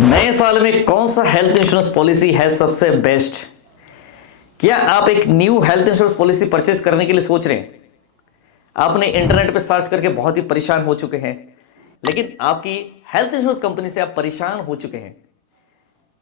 नए साल में कौन सा हेल्थ इंश्योरेंस पॉलिसी है सबसे बेस्ट? क्या आप एक new health insurance policy purchase करने के लिए सोच रहे हैं? आपने इंटरनेट पे सर्च करके बहुत ही परेशान हो चुके हैं, लेकिन आपकी हेल्थ इंश्योरेंस कंपनी से आप परेशान हो चुके हैं।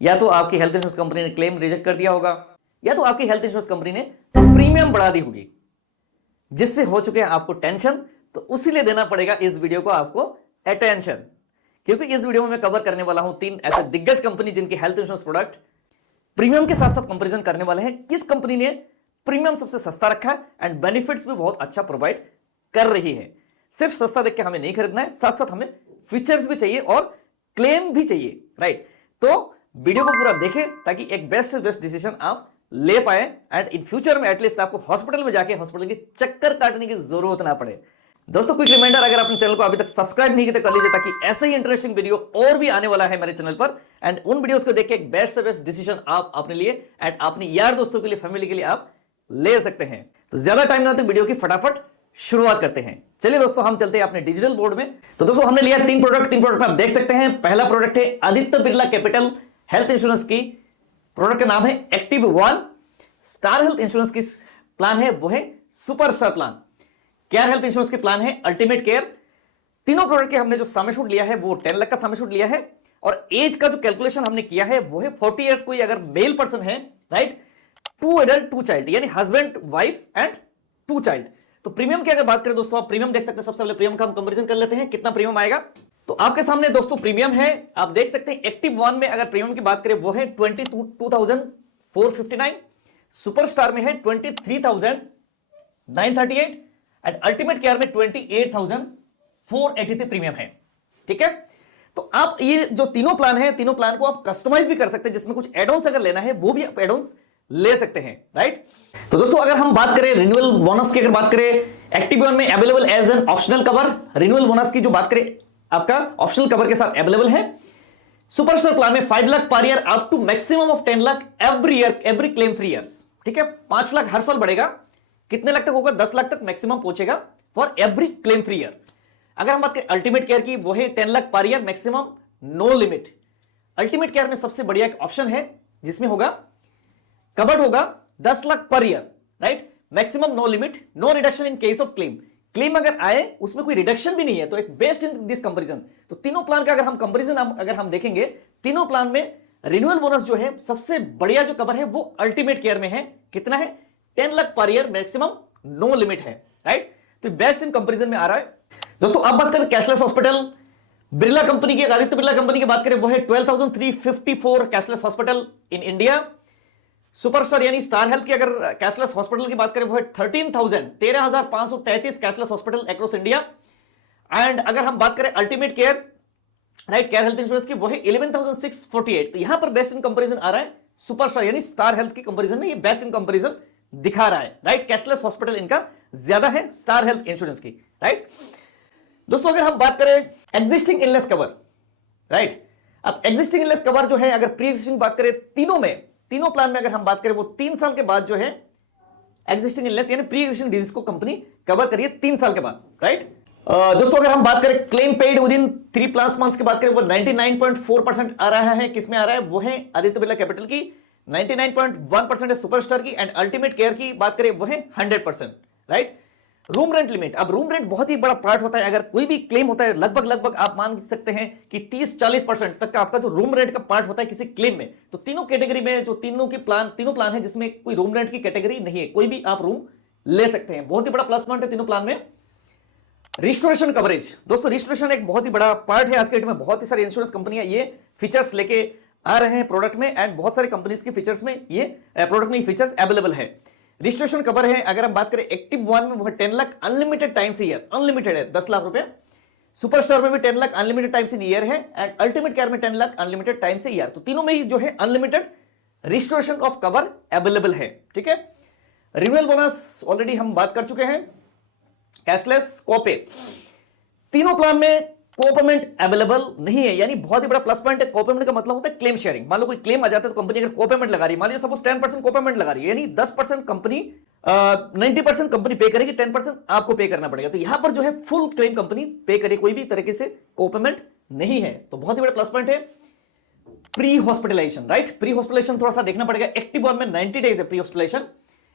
या तो आपकी हेल्थ इंश्योरेंस कंपनी ने क्लेम रिजेक्ट कर दिया होगा, या तो आपकी हेल्थ इंश्योरेंस कंपनी ने प्रीमियम बढ़ा दी होगी, जिससे हो चुके हैं आपको टेंशन। तो उसी लिए देना पड़ेगा इस वीडियो को आपको अटेंशन, क्योंकि इस वीडियो में मैं कवर करने वाला हूं 3 ऐसे दिग्गज कंपनी जिनकी हेल्थ इंश्योरेंस प्रोडक्ट प्रीमियम के साथ साथ कंपैरिजन करने वाले हैं। किस कंपनी ने प्रीमियम सबसे सस्ता रखा है एंड बेनिफिट्स भी बहुत अच्छा प्रोवाइड कर रही है। सिर्फ सस्ता देख के हमें नहीं खरीदना है, साथ साथ हमें फीचर्स भी चाहिए और क्लेम भी चाहिए, राइट? तो वीडियो को पूरा देखें ताकि एक बेस्ट से बेस्ट डिसीजन आप ले पाए एंड इन फ्यूचर में एटलीस्ट आपको हॉस्पिटल में जाके हॉस्पिटल के चक्कर काटने की जरूरत ना पड़े। दोस्तों, क्विक रिमाइंडर, अगर आपने चैनल को अभी तक सब्सक्राइब नहीं किया तो कर लीजिए, ताकि ऐसे ही इंटरेस्टिंग वीडियो और भी आने वाला है मेरे चैनल पर एंड उन वीडियोस को देख के एक बेस्ट से बेस्ट डिसीजन आप अपने लिए एंड अपने यार दोस्तों के लिए, फैमिली के लिए आप ले सकते हैं। तो ज्यादा टाइम ना तो वीडियो की फटाफट शुरुआत करते हैं। चलिए दोस्तों, हम चलते हैं अपने डिजिटल बोर्ड में। तो दोस्तों, हमने लिया 3 प्रोडक्ट आप देख सकते हैं। पहला प्रोडक्ट है Aditya Birla capital health insurance की। प्रोडक्ट का नाम है active one. Star health insurance की प्लान है वो है super star plan. Care health insurance के प्लान है अल्टीमेट केयर। तीनों प्रोडक्ट के हमने जो सामेशूट लिया है वो 10 लाख का सामेशूट लिया है और एज का जो कैलकुलेशन हमने किया है वो है 40 इयर्स। कोई अगर मेल पर्सन है, राइट, 2 एडल्ट 2 चाइल्ड, यानी हस्बैंड वाइफ एंड 2 चाइल्ड। तो प्रीमियम की अगर बात करें दोस्तों, आप प्रीमियम देख सकते हैं। सबसे पहले प्रीमियम का हम कंपैरिजन कर लेते हैं, कितना प्रीमियम आएगा। तो आपके सामने दोस्तों प्रीमियम है, आप देख सकते हैं। एक्टिव वन में अगर प्रीमियम की बात करें वो है 22,459। सुपरस्टार में है 23,938 एंड अल्टीमेट केयर में 28,483 प्रीमियम है। ठीक है, तो आप ये जो तीनों प्लान है, तीनों प्लान को आप कस्टमाइज भी कर सकते हैं, जिसमें कुछ एडॉन्स अगर लेना है वो भी आप एडॉन्स ले सकते हैं, राइट? तो दोस्तों, अगर हम बात करें रिन्यूअल बोनस की, अगर बात करें एक्टिव वन में available as an optional cover. Renewal bonus की जो बात करें, आपका ऑप्शनल कवर के साथ अवेलेबल है। सुपरस्टार प्लान में 5 lakh per year up to maximum of 10 lakh every year, every claim free years. ठीक है, 5 लाख हर साल बढ़ेगा। कितने लाख तक होगा? 10 लाख तक मैक्सिमम पहुंचेगा for every claim free year. अगर हम बात करें अल्टीमेट केयर की, वो है 10 lakh per year, maximum no limit. Ultimate care में सबसे बढ़िया एक ऑप्शन है जिसमें होगा कवर्ड होगा 10 lakh per year, right, maximum no limit, no reduction in case of claim. Claim अगर आए उसमें कोई रिडक्शन भी नहीं है, तो एक बेस्ट इन दिस कंपैरिजन। तो तीनों प्लान का अगर हम कंपैरिजन अगर हम देखेंगे, तीनों प्लान में रिन्यूअल बोनस जो है सबसे बढ़िया जो कवर है वो अल्टीमेट केयर में है। कितना है? 10 lakh per year, maximum no limit है, राइट? तो बेस्ट इन कंपैरिजन में आ रहा है। दोस्तों, आप बात करें कैशलेस हॉस्पिटल, बिरला कंपनी की, आदित्य बिरला कंपनी की बात करें वो है 12,354 cashless hospital in India. Superstar यानी स्टार हेल्थ की अगर कैशलेस हॉस्पिटल की बात करें वो है 13,533 cashless hospital across India. And अगर हम बात करें ultimate care, right, care health insurance की, वो है 11,648। तो यहां पर बेस्ट इन कंपैरिजन आ रहा है सुपरस्टार यानी स्टार हेल्थ की कंपैरिजन में, ये बेस्ट इन कंपैरिजन दिखा रहा है, राइट? कैशलेस हॉस्पिटल इनका ज्यादा है स्टार हेल्थ इंश्योरेंस की, राइट? दोस्तों, अगर हम बात करें एग्जिस्टिंग इलनेस कवर, राइट, अब एग्जिस्टिंग इलनेस कवर जो है, अगर प्री एग्जिस्टिंग बात करें, तीनों प्लान में अगर हम बात करें वो 3 साल के बाद जो है एग्जिस्टिंग इलनेस यानी प्री एग्जिस्टिंग डिजीज को कंपनी कवर करिए 3 साल के बाद, राइट? दोस्तों, अगर हम बात करें claim paid with in 3+ months की बात करें वो 99.4% आ रहा है। किसमें आ रहा है? वो है आदित्य बिरला कैपिटल की। 99.1% है सुपरस्टार की एंड अल्टीमेट केयर की बात करें वो है 100%, राइट? रूम रेंट लिमिट, अब रूम रेंट बहुत ही बड़ा पार्ट होता है। अगर कोई भी क्लेम होता है, लगभग आप मान सकते हैं कि 30-40% तक का आपका जो रूम रेंट का पार्ट होता है किसी क्लेम में। तो तीनों कैटेगरी में जो तीनों प्लान है जिसमें कोई रूम रेंट की कैटेगरी नहीं है, कोई भी आप रूम ले सकते हैं। बहुत ही बड़ा प्लस पॉइंट है तीनों प्लान में। रिस्टोरेशन कवरेज, दोस्तों रिस्टोरेशन एक बहुत ही बड़ा पार्ट है। आज के डेट में बहुत ही सारी इंश्योरेंस कंपनियां ये फीचर्स लेके आ रहे हैं प्रोडक्ट में एंड बहुत सारी कंपनीज के फीचर्स में ये प्रोडक्ट में फीचर्स अवेलेबल है। रिस्टोरेशन कवर है, अगर हम बात करें एक्टिव वन में वो 10 lakh unlimited times year, unlimited है 10 लाख रुपए। सुपरस्टार में भी 10 lakh unlimited times in year है एंड अल्टीमेट केयर में 10 लाख अनलिमिटेड टाइम्स ईयर। तो तीनों में ही जो है unlimited restoration of cover available है। ठीक है, रिन्यूअल बोनस ऑलरेडी हम बात कर चुके हैं। कैशलेस कोपे, तीनों प्लान में कोपेमेंट अवेलेबल नहीं है, यानी बहुत ही बड़ा प्लस पॉइंट है। कोपेमेंट का मतलब होता है क्लेम शेयरिंग। मान लो कोई क्लेम आ जाता है तो कंपनी अगर कोपेमेंट लगा रही है, मान लीजिए सपोज 10% कोपेमेंट लगा रही है, यानी 10% कंपनी 90% कंपनी पे करेगी, 10% आपको पे करना पड़ेगा। तो यहां पर जो है फुल क्लेम कंपनी पे करे, कोई भी तरीके से कोपेमेंट नहीं है, तो बहुत ही बड़ा प्लस पॉइंट है। Pre hospitalisation, right. Pre hospitalisation थोड़ा सा देखना पड़ेगा। एक्टिव वन में 90 डेज है pre hospitalisation,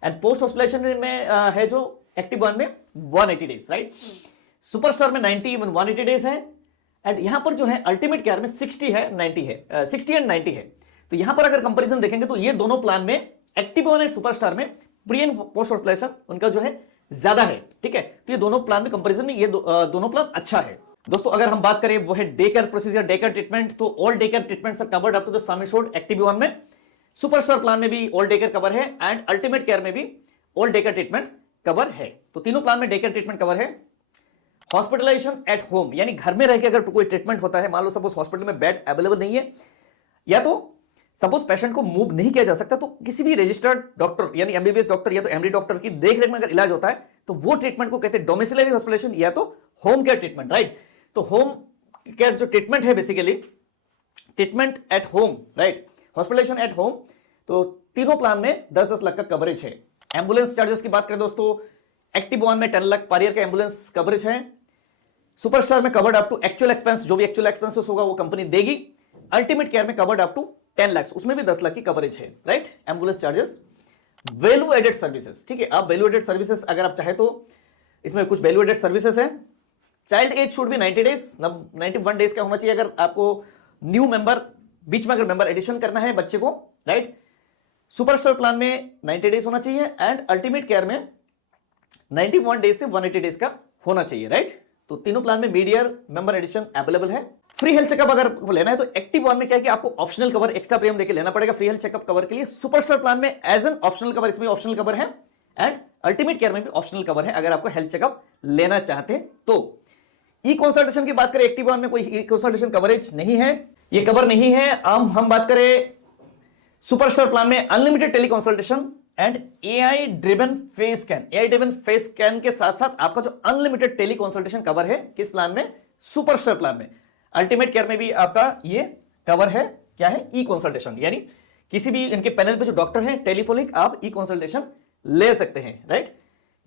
and post hospitalisation में है जो एक्टिव वन में 180 डेज, राइट। सुपरस्टार में 90 180 डेज है, एंड यहां पर जो है अल्टीमेट केयर में 60 है, 90 है, 60 एंड 90 है। तो यहां पर अगर कंपैरिजन देखेंगे तो ये दोनों प्लान में, एक्टिव वन एंड सुपरस्टार में प्री एंड पोस्ट हॉस्पिटलाइजेशन उनका जो है ज्यादा है, ठीक है। तो ये दोनों प्लान में कंपैरिजन में ये दोनों प्लान अच्छा है। दोस्तों अगर हम बात करें वो है day care procedure, day care treatment, तो all day care treatments are covered up to the sum assured active one में। सुपरस्टार प्लान में भी ऑल डे केयर कवर है, एंड अल्टीमेट केयर में भी all day care treatment cover है। तो तीनों प्लान में डे केयर ट्रीटमेंट कवर है। हॉस्पिटलाइजेशन एट होम, यानी घर में रहकर अगर कोई ट्रीटमेंट होता है, मान लो सपोज हॉस्पिटल में बेड अवेलेबल नहीं है, या तो सपोज पेशेंट को मूव नहीं किया जा सकता, तो किसी भी रजिस्टर्ड डॉक्टर यानी एमबीबीएस डॉक्टर या तो एमडी डॉक्टर की देखरेख में अगर इलाज होता है तो वो ट्रीटमेंट को कहते हैं डोमिसिलरी हॉस्पिटलाइजेशन या तो होम केयर ट्रीटमेंट, राइट। तो होम केयर जो ट्रीटमेंट है basically treatment at home, right, hospitalisation at home, तो तीनों प्लान में 10-10 लाख का कवरेज है। एम्बुलेंस चार्जेस की बात करें दोस्तों, एक्टिव वन में 10 लाख पर ईयर का एम्बुलेंस कवरेज है। सुपरस्टार में covered up to actual expense, जो भी एक्चुअल एक्सपेंसेस होगा वो कंपनी देगी। अल्टीमेट केयर में कवर्ड अप टू 10 लाख, उसमें भी 10 लाख की कवरेज है, right. Ambulance charges, value added services, ठीक है। आप वैल्यू एडेड सर्विसेज अगर आप चाहे तो इसमें कुछ वैल्यू एडेड सर्विसेज है। Child age should be 90 days, 91 days का होना चाहिए अगर आपको न्यू मेंबर, बीच में अगर मेंबर एडिशन करना है बच्चे को, राइट। सुपरस्टार प्लान में 90 डेज होना चाहिए, एंड अल्टीमेट केयर में 91 डेज से 180 डेज का होना चाहिए, राइट। तो तीनों प्लान में mid year member addition available है। फ्री हेल्थ चेकअप अगर लेना है तो एक्टिव वन में क्या है कि आपको ऑप्शनल कवर एक्स्ट्रा प्रीमियम देके लेना पड़ेगा फ्री हेल्थ चेकअप कवर के लिए। सुपरस्टार प्लान में एज एन ऑप्शनल कवर, इसमें ऑप्शनल कवर है, एंड अल्टीमेट केयर में भी ऑप्शनल कवर है अगर आपको हेल्थ चेकअप लेना चाहते हैं तो। ई कंसल्टेशन की बात करें, एक्टिव वन में कोई ई कंसल्टेशन कवरेज नहीं है, ये कवर नहीं है। हम बात करें सुपरस्टार प्लान में unlimited tele consultation and AI driven face scan, AI driven face scan के साथ साथ आपका जो अनलिमिटेड टेली कंसल्टेशन कवर है किस प्लान में, सुपरस्टार प्लान में। अल्टीमेट केयर में भी आपका ये कवर है, क्या है, ई कंसल्टेशन, यानी किसी भी इनके पैनल पे जो डॉक्टर हैं टेलीफोनिक आप ई कंसल्टेशन ले सकते हैं, right.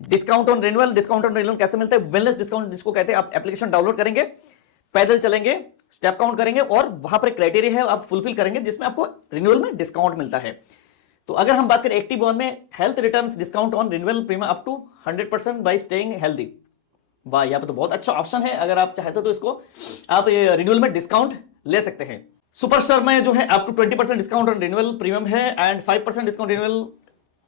Discount on renewal, discount on renewal कैसे मिलता है, वेलनेस डिस्काउंट जिसको कहते हैं। आप एप्लीकेशन डाउनलोड करेंगे, पैदल चलेंगे, स्टेप काउंट करेंगे, और वहां पर क्राइटेरिया है आप फुलफिल करेंगे जिसमें आपको रिन्यूअल में डिस्काउंट मिलता है। तो अगर हम बात करें एक्टिव वन में health returns discount on renewal premium up to 100% by staying healthy, वाह, यहाँ पे तो बहुत अच्छा ऑप्शन है। अगर आप चाहते हो तो इसको आप रिन्यूअल में डिस्काउंट ले सकते हैं। सुपरस्टार में जो है up to 20% discount on renewal premium है, and 5% discount renewal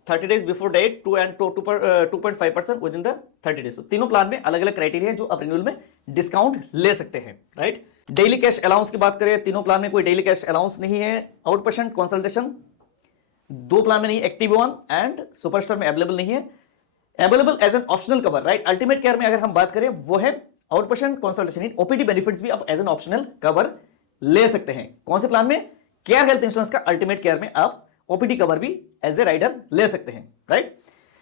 30 days before date, 2.5% within the 30 days. तीनों प्लान में अलग अलग क्राइटेरिया है जो आप रिन्यूअल में डिस्काउंट ले सकते हैं, राइट। डेली कैश अलाउंस की बात करें, तीनों प्लान में कोई डेली कैश अलाउंस नहीं है। आउट पेशेंट कंसल्टेशन दो प्लान में नहीं, एक्टिव वन एंड सुपरस्टार में अवेलेबल नहीं है, available as an optional cover, right. Ultimate care में अगर हम बात करें वो है out patient consultation, OPD benefits भी आप एज एन ऑप्शनल कवर ले सकते हैं। कौन से प्लान में, केयर हेल्थ इंश्योरेंस का अल्टीमेट केयर में आप ओपीडी कवर भी एज ए राइडर ले सकते हैं, राइट।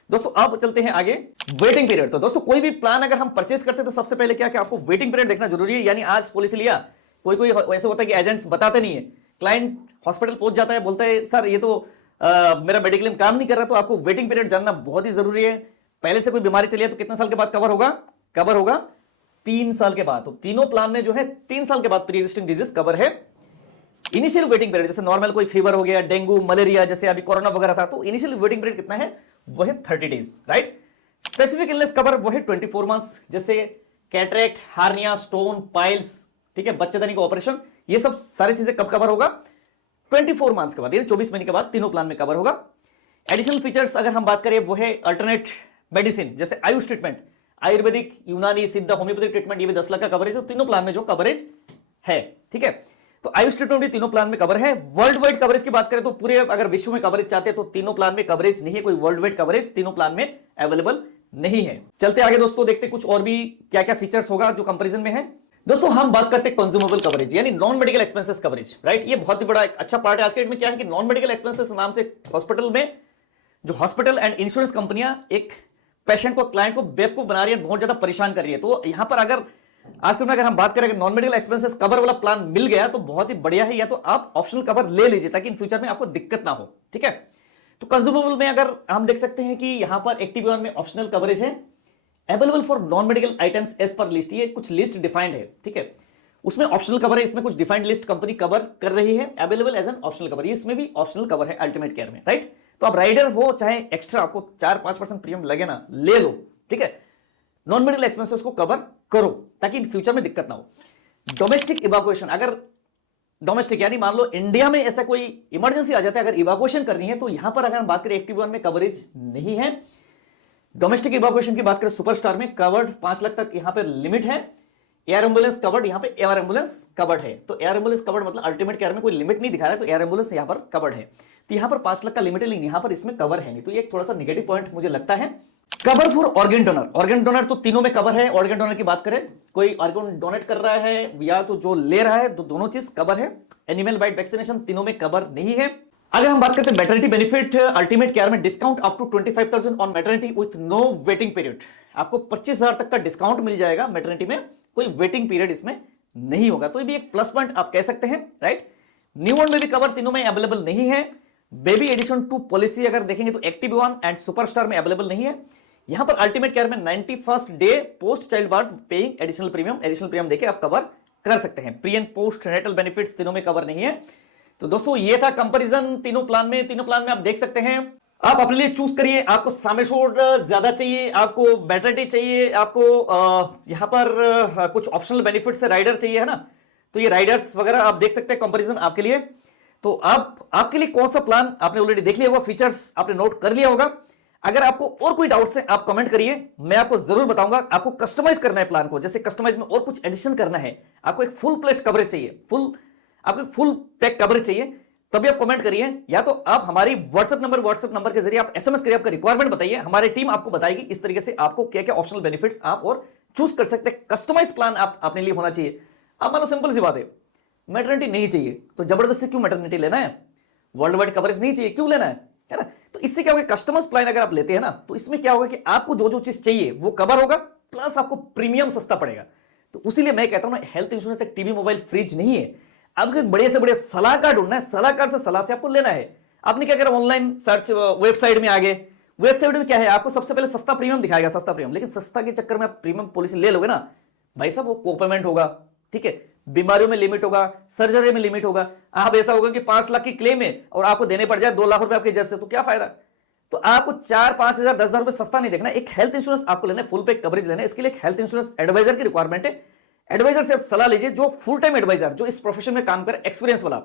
दोस्तों अब चलते हैं आगे, वेटिंग पीरियड। तो दोस्तों कोई भी प्लान अगर हम परचेस करते हैं तो सबसे पहले क्या कि आपको वेटिंग पीरियड देखना जरूरी है। यानी आज पॉलिसी लिया, कोई कोई ऐसे होता है कि एजेंट्स बताते नहीं है, क्लाइंट हॉस्पिटल पहुंच जाता है, बोलता है सर ये तो मेरा मेडिक्लेम काम नहीं कर रहा, तो आपको वेटिंग पीरियड जानना बहुत ही जरूरी है। पहले से कोई बीमारी चली है तो कितने साल के बाद कवर होगा, कवर होगा 3 साल के बाद। तो तीनों प्लान में जो है 3 साल के बाद प्री एग्जिस्टिंग डिजीज कवर है। इनिशियल वेटिंग पीरियड जैसे नॉर्मल कोई फीवर हो गया, डेंगू, मलेरिया, जैसे अभी कोरोना वगैरह था, तो इनिशियल वेटिंग पीरियड कितना है, वो है 30 days, right. Specific illness cover वो है 24 मंथ्स, जैसे कैटरेक्ट, हार्निया, स्टोन, पाइल्स, ठीक है, बच्चेदानी का ऑपरेशन, ये सब सारी चीजें कब कवर होगा, 24 मंथ्स के बाद, यानी 24 महीने के बाद तीनों प्लान में कवर होगा। एडिशनल फीचर्स अगर हम बात करें वो है अल्टरनेट मेडिसिन, जैसे आयुष ट्रीटमेंट, आयुर्वेदिक, यूनानी, सिद्ध, होम्योपैथिक ट्रीटमेंट, ये भी 10 लाख का कवरेज है तीनों प्लान में जो कवरेज है, ठीक है। तो आयुष ट्रीटमेंट भी तीनों प्लान में कवर है। वर्ल्ड वाइड कवरेज की बात करें तो पूरे अगर विश्व में कवरेज चाहते हैं तो तीनों प्लान में कवरेज नहीं है, कोई वर्ल्ड वाइड कवरेज तीनों प्लान में अवेलेबल नहीं है। चलते आगे दोस्तों, देखते कुछ और भी क्या क्या फीचर्स होगा जो कंपेरिजन में है। दोस्तों हम बात करते हैं कंज्यूमेबल कवरेज, यानी non medical expenses coverage, right. ये बहुत ही बड़ा एक अच्छा पार्ट है आज के डेट में। क्या है कि नॉन मेडिकल एक्सपेंसेस नाम से हॉस्पिटल में जो हॉस्पिटल एंड इंश्योरेंस कंपनियां एक पेशेंट को, क्लाइंट को बेवकूफ बना रही है, बहुत ज्यादा परेशान कर रही है। तो यहां पर अगर आज के में अगर हम बात करें नॉन मेडिकल एक्सपेंसेस कवर वाला प्लान मिल गया तो बहुत ही बढ़िया है, या तो आप ऑप्शनल कवर ले लीजिए ताकि इन फ्यूचर में आपको दिक्कत ना हो, ठीक है। तो कंज्यूमेबल में अगर हम देख सकते हैं कि यहां पर एक्टिव वन में ऑप्शनल कवरेज है, available for non medical items as per list, ये कुछ लिस्ट डिफाइंड है, ठीक है। उसमें ऑप्शनल कवर है, इसमें कुछ डिफाइंड लिस्ट कंपनी कवर कर रही है, available as an optional cover, इसमें भी ऑप्शनल कवर है अल्टीमेट केयर में, राइट। तो आप राइडर हो चाहे एक्स्ट्रा आपको 4-5% प्रीमियम लगे ना, ले लो, ठीक है। नॉन मेडिकल एक्सपेंसेस को कवर करो ताकि इन फ्यूचर में दिक्कत ना हो। डोमेस्टिक इवैक्यूएशन, अगर डोमेस्टिक यानी मान लो इंडिया में ऐसा कोई इमरजेंसी आ जाता है, अगर इवैक्यूएशन करनी है, तो यहां पर अगर हम बात करें एक्टिव 1 में कवरेज नहीं है। डोमेस्टिक इवैक्यूएशन की बात करें सुपरस्टार में कवर्ड 5 लाख तक यहां पर लिमिट है। एयर एम्बुलेंस कवर्ड, यहां पे एयर एम्बुलेंस कवर्ड है, तो एयर एम्बुलेंस कवर्ड मतलब अल्टीमेट केयर में कोई लिमिट नहीं दिखा रहा है, तो एयर एम्बुलेंस यहां पर कवर्ड है। तो यहां पर 5 लाख का लिमिट है, लेकिन यहां पर इसमें कवर है नहीं, तो ये एक थोड़ा सा नेगेटिव पॉइंट मुझे लगता है। Cover for organ donor, organ donor तो तीनों में कवर है। ऑर्गन डोनर की बात करें, कोई ऑर्गन डोनेट कर रहा है या तो जो ले रहा है, तो दोनों चीज कवर है। एनिमल बाइट वैक्सीनेशन तीनों में कवर नहीं है। अगर हम बात करते हैं मैटरनिटी बेनिफिट, अल्टीमेट केयर में discount up to 25,000 on maternity with no waiting period, आपको 25,000 तक का डिस्काउंट मिल जाएगा मैटरनिटी में, कोई वेटिंग पीरियड इसमें नहीं होगा, तो ये भी एक प्लस पॉइंट आप कह सकते हैं, राइट। न्यूबॉर्न बेबी कवर तीनों में अवेलेबल नहीं है। बेबी एडिशन टू पॉलिसी अगर देखेंगे तो एक्टिव 1 एंड सुपरस्टार में अवेलेबल नहीं है। यहां पर अल्टीमेट केयर में 91st day post child birth paying additional premium देके आप कवर कर सकते हैं। Pre and post natal benefits तीनों में कवर नहीं है। तो दोस्तों ये था कंपैरिजन तीनों प्लान में। तीनों प्लान में आप देख सकते हैं, आप अपने लिए चूज करिए, आपको सामेशोर ज्यादा चाहिए, आपको मैटरनिटी चाहिए, आपको यहां पर कुछ ऑप्शनल बेनिफिट से राइडर चाहिए, है ना। तो ये राइडर्स वगैरह आप देख सकते हैं कंपैरिजन आपके लिए। तो आपके लिए कौन सा प्लान आपने ऑलरेडी देख लिया होगा, फीचर्स आपने नोट कर लिया होगा। अगर आपको और कोई डाउट्स है आप कमेंट करिए, मैं आपको जरूर बताऊंगा। आपको कस्टमाइज करना है प्लान को, जैसे कस्टमाइज में और कुछ एडिशन करना है, आपको एक फुल प्लेस कवरेज चाहिए, आपको फुल पैक कवरेज चाहिए, तभी आप कमेंट करिए, या तो आप हमारी व्हाट्सएप नंबर के जरिए आप एसएमएस करिए, आपका रिक्वायरमेंट बताइए, हमारी टीम आपको बताएगी इस तरीके से आपको क्या क्या ऑप्शनल बेनिफिट्स आप और चूज कर सकते हैं। कस्टमाइज प्लान आप अपने लिए होना चाहिए। अब मान लो सिंपल सी बात है, मैटरनिटी नहीं चाहिए तो जबरदस्ती क्यों मैटरनिटी लेना है, वर्ल्ड वाइड कवरेज नहीं चाहिए क्यों लेना है ना। तो इससे क्या होगा, कस्टमाइज प्लान अगर आप लेते हैं ना, तो इसमें क्या होगा कि आपको जो जो चीज चाहिए वो कवर होगा, प्लस आपको प्रीमियम सस्ता पड़ेगा। तो उसीलिए मैं कहता हूं ना, हेल्थ इंश्योरेंस एक टीवी मोबाइल फ्रिज नहीं है। आपको एक बड़े से बड़े सलाहकार ढूंढना है, सलाहकार से सलाह से आपको लेना है। आपने क्या करा, ऑनलाइन सर्च वेबसाइट में आ गए, वेबसाइट में क्या है, आपको सबसे पहले सस्ता प्रीमियम दिखाएगा, सस्ता प्रीमियम, लेकिन सस्ता के चक्कर में आप प्रीमियम पॉलिसी ले लोगे ना भाई साहब, वो कोपेमेंट होगा, ठीक है, बीमारियों में लिमिट होगा, सर्जरी में लिमिट होगा। आप ऐसा होगा कि 5 लाख की क्लेम है और आपको देने पड़ जाए 2 लाख रुपए आपके जेब से, तो क्या फायदा। तो आपको 4-5 हजार 10 हजार रुपए सस्ता नहीं देखना, एक हेल्थ इंश्योरेंस आपको लेना है, फुल पे कवरेज लेना है। इसके लिए एक हेल्थ इंश्योरेंस एडवाइजर की रिक्वायरमेंट है। एडवाइजर से आप सलाह लीजिए, जो फुल टाइम एडवाइजर, जो इस प्रोफेशन में काम करे, एक्सपीरियंस वाला।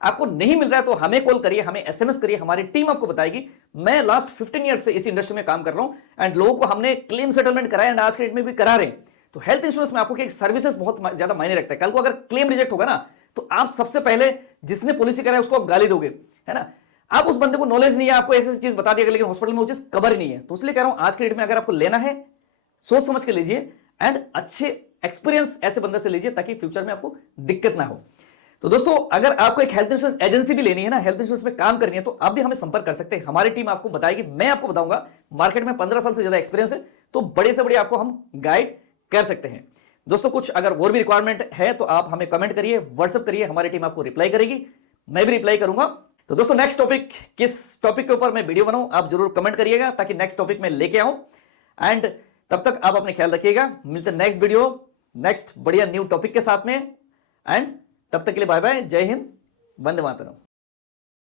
आपको नहीं मिल रहा है तो हमें कॉल करिए, हमें एसएमएस करिए, हमारी टीम आपको बताएगी। मैं लास्ट 15 ईयर से इस इंडस्ट्री में काम कर रहा हूं एंड लोगों को हमने क्लेम सेटलमेंट कराया एंड आज के डेट में भी करा रहे हैं। तो हेल्थ इंश्योरेंस में आपको एक सर्विसेज बहुत ज्यादा मायने रखता है। कल को अगर क्लेम रिजेक्ट होगा ना, तो आप सबसे पहले जिसने पॉलिसी कराया उसको आप गाली दोगे, है ना। आप उस बंदे को नॉलेज नहीं है, आपको ऐसी चीज बता दिया, लेकिन हॉस्पिटल में वो चीज कवर ही नहीं है। तो इसलिए कह रहा हूं, आज के डेट में अगर आपको लेना है, सोच समझ के लीजिए एंड अच्छे एक्सपीरियंस ऐसे बंदे से लीजिए, ताकि फ्यूचर में आपको दिक्कत ना हो। तो दोस्तों, अगर आपको एक हेल्थ इंश्योरेंस एजेंसी भी लेनी है ना, हेल्थ इंश्योरेंस में काम करनी है, तो आप भी हमें संपर्क कर सकते हैं। हमारी टीम आपको बताएगी, मैं आपको बताऊंगा। मार्केट में 15 साल से ज्यादा एक्सपीरियंस है, तो बड़े से बड़े आपको हम गाइड कर सकते हैं। दोस्तों, कुछ अगर और भी रिक्वायरमेंट है तो आप हमें कमेंट करिए, व्हाट्सएप करिए, हमारी टीम आपको रिप्लाई करेगी, मैं भी रिप्लाई करूंगा। तो दोस्तों, नेक्स्ट टॉपिक, किस टॉपिक के ऊपर मैं वीडियो बनाऊं, आप जरूर कमेंट करिएगा, ताकि नेक्स्ट टॉपिक में लेके आऊं। एंड तब तक आप अपने ख्याल रखिएगा। मिलते हैं नेक्स्ट वीडियो, नेक्स्ट बढ़िया न्यू टॉपिक के साथ में। एंड तब तक के लिए बाय बाय, जय हिंद, वंदे मातरम।